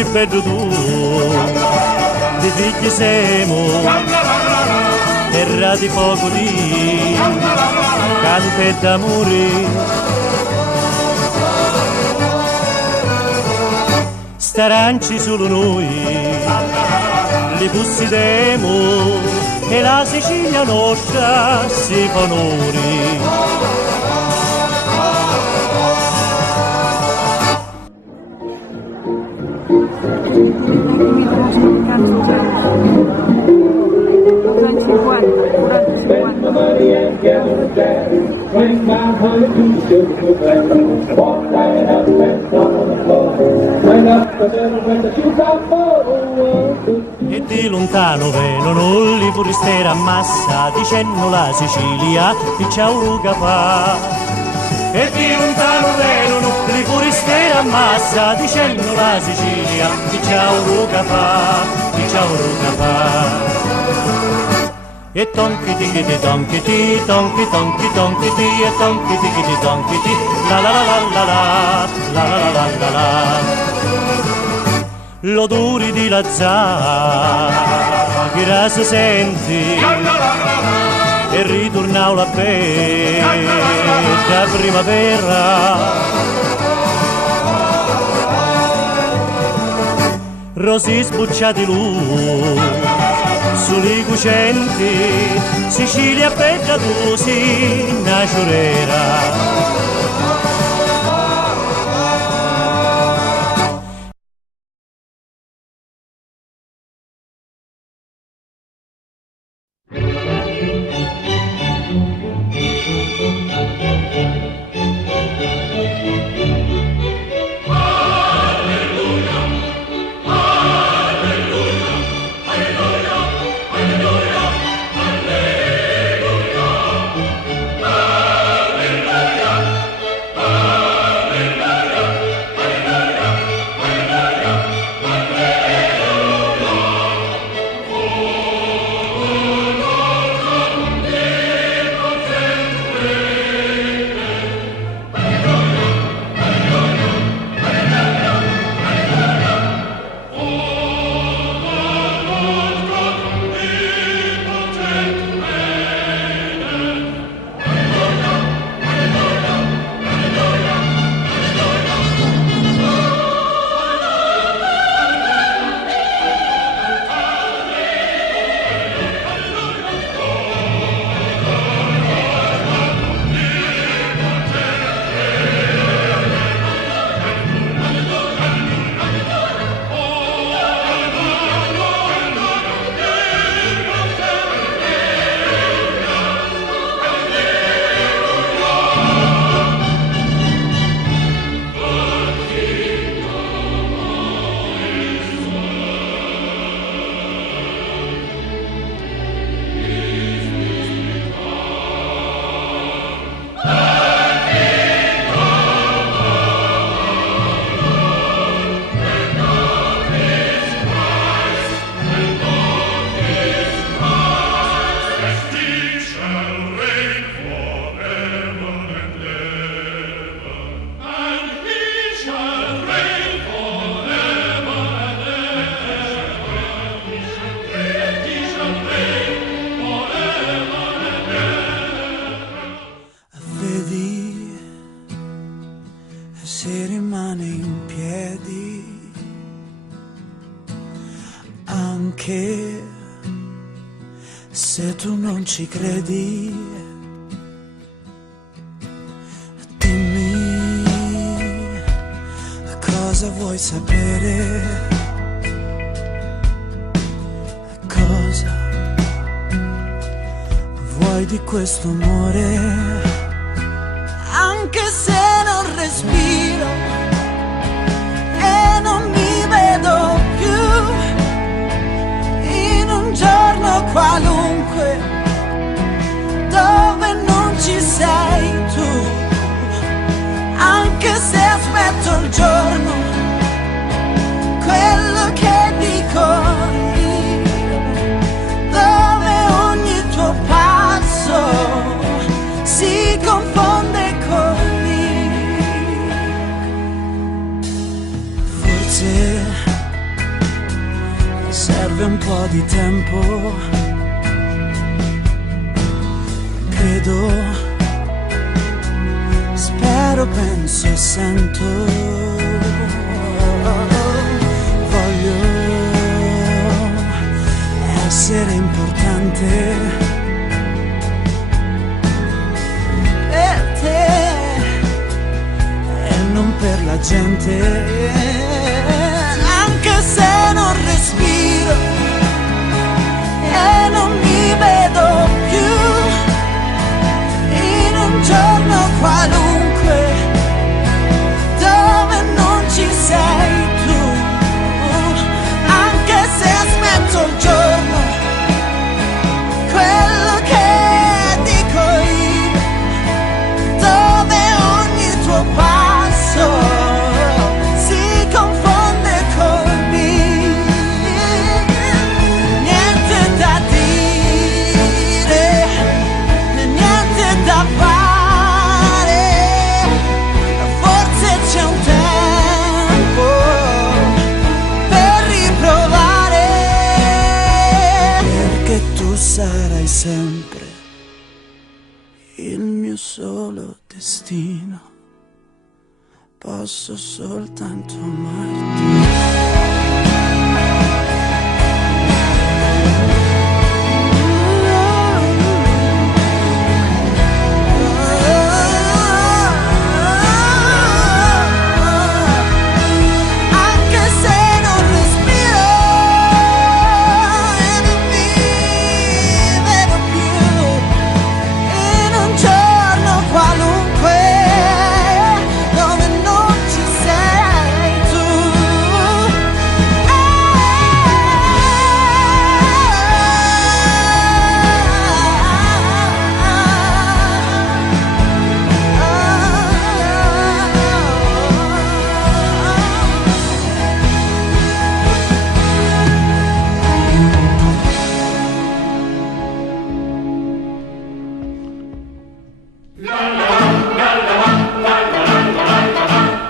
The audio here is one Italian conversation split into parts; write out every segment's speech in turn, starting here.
ci perdo tu, di figli siamo, terra di fuoco di campi d'amore. Staranci solo noi, li possedemo e la Sicilia nostra si fa onore. E di lontano vedono li puristeri a massa dicendo la Sicilia che c'ha un fa. E di lontano vedono li puristeri a massa dicendo la Sicilia che c'ha un fa, che c'ha un fa. E tonchi tiki ti tonchi ti tonchi tonchi tonchi ti e tonchi tiki ti tonchi ti la la la la la la la la la la. L'odore di lazzà che la si senti e ritorna la bella primavera. Rosi sbucciati lui soli cucenti, Sicilia bella tu si naciorera. Se rimane in piedi anche se tu non ci credi, dimmi cosa vuoi sapere, cosa vuoi di questo amore. Anche se non respiro e non mi vedo più, in un giorno qualunque dove non ci sei tu, anche se aspetto il giorno, quello che dico io, dove ogni tuo passo si confonde con me. Forse serve un po' di tempo, credo, spero, penso e sento, voglio essere importante per te e non per la gente, anche se non respiro e non mi vedo più in un giorno qualunque dove non ci sei tu, anche se smetto il giorno, quello che dico io, dove ogni tuo passo si confonde col mio, niente da dire, niente da fare, forse c'è un tempo per riprovare, perché tu sarai sempre il mio solo destino, posso soltanto amarti. Anche se non respiro e non mi vedo più in un giorno qualunque dove non ci sei tu,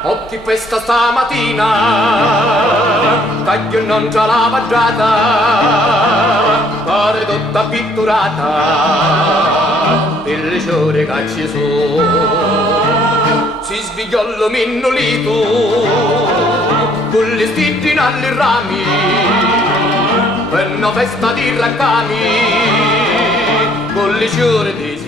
Occhi questa stamattina, taglio non già la mangiata, pare tutta pitturata, delle ciore cacci su. Si svegliò l'ominnolito, con le stigine alle rami, per una festa di raccami, con le ciore di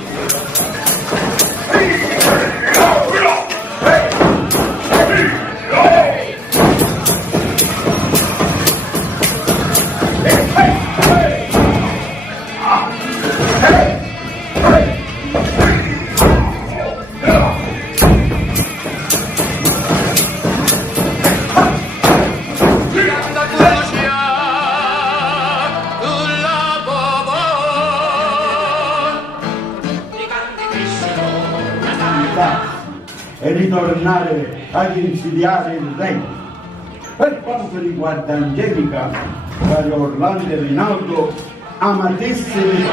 e ritornare ad insidiare il regno. Per quanto riguarda Angelica, caro Orlando e Rinaldo, amatissimi,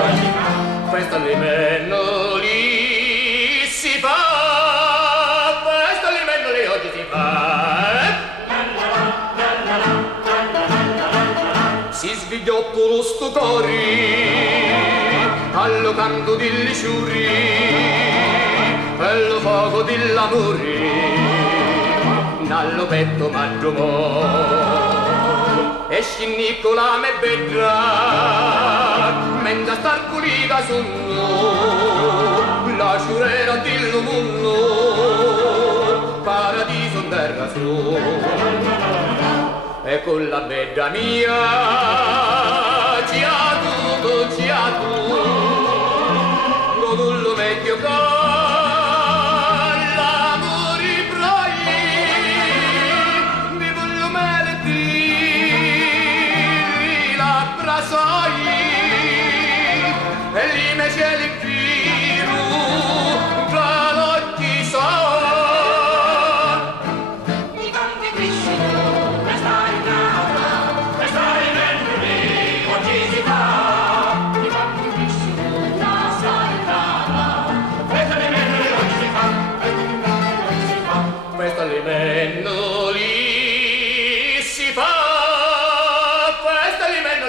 questo almeno lì si fa, questo almeno lì oggi si fa. Si svegliò pure sto cori, allo canto delle ciuri, bello fuoco dell'amore, dallo petto maggio e scinnicola me bedra, mentre star pulita sonno, la ciurera dillo munno, paradiso in terra su, e con la bedra mia, ci ha tu, con lo vecchio cor. E lì me c'è l'infiro tra l'occhi so i canti crescono questa rinnata questa rinnata oggi si fa i canti crescono questa rinnata questa rinnata oggi si fa questa rinnata lì si fa questa rinnata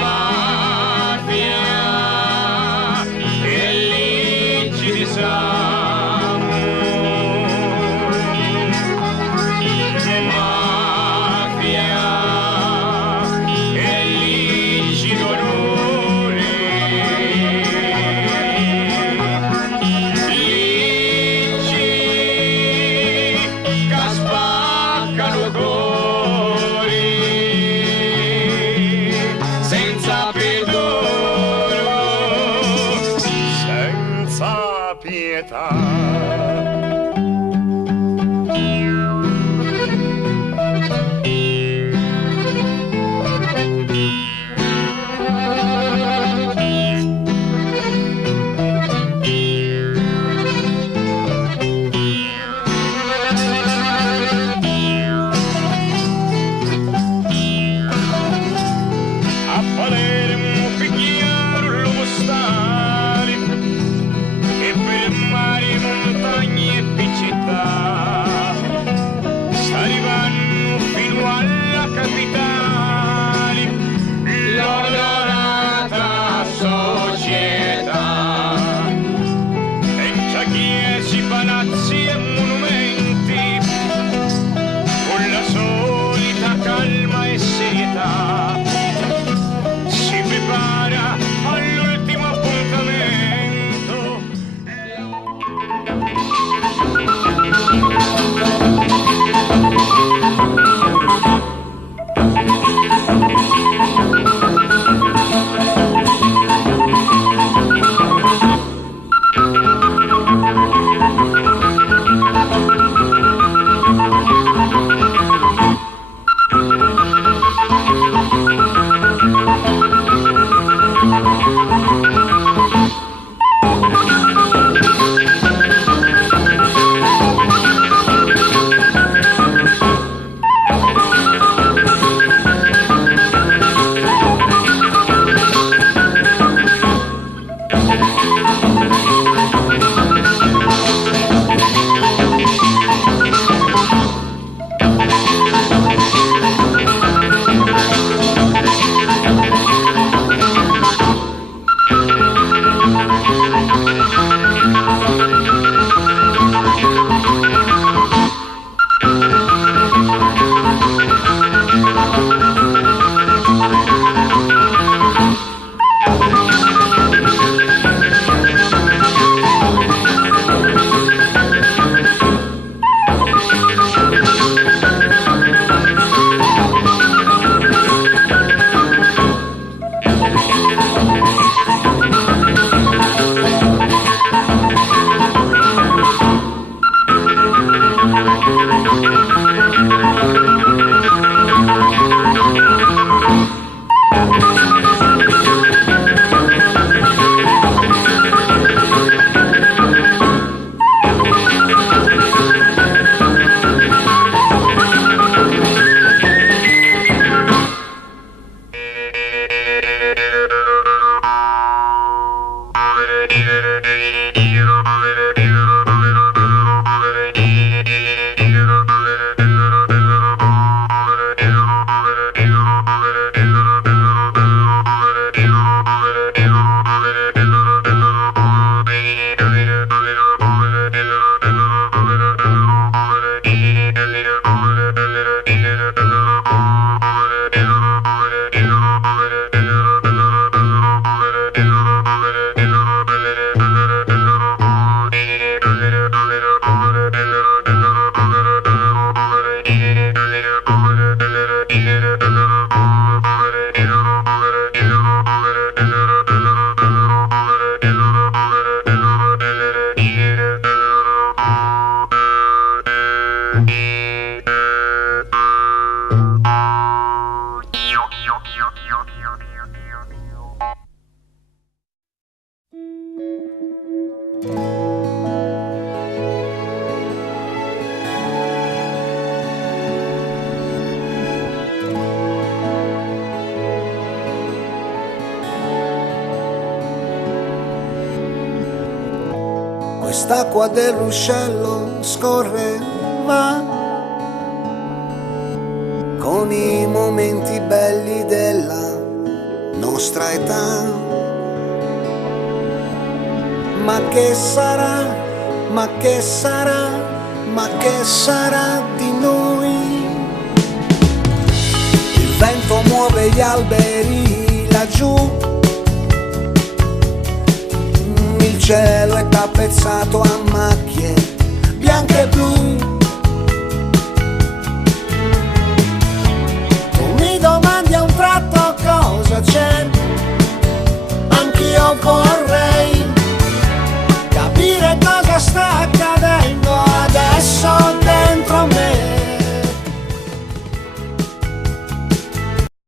Mafia quest'acqua del ruscello scorre, va con i momenti belli della nostra età. Ma che sarà, ma che sarà, ma che sarà di noi? Il vento muove gli alberi laggiù, il cielo è tappezzato a macchie bianche e blu. Tu mi domandi a un tratto cosa c'è, anch'io vorrei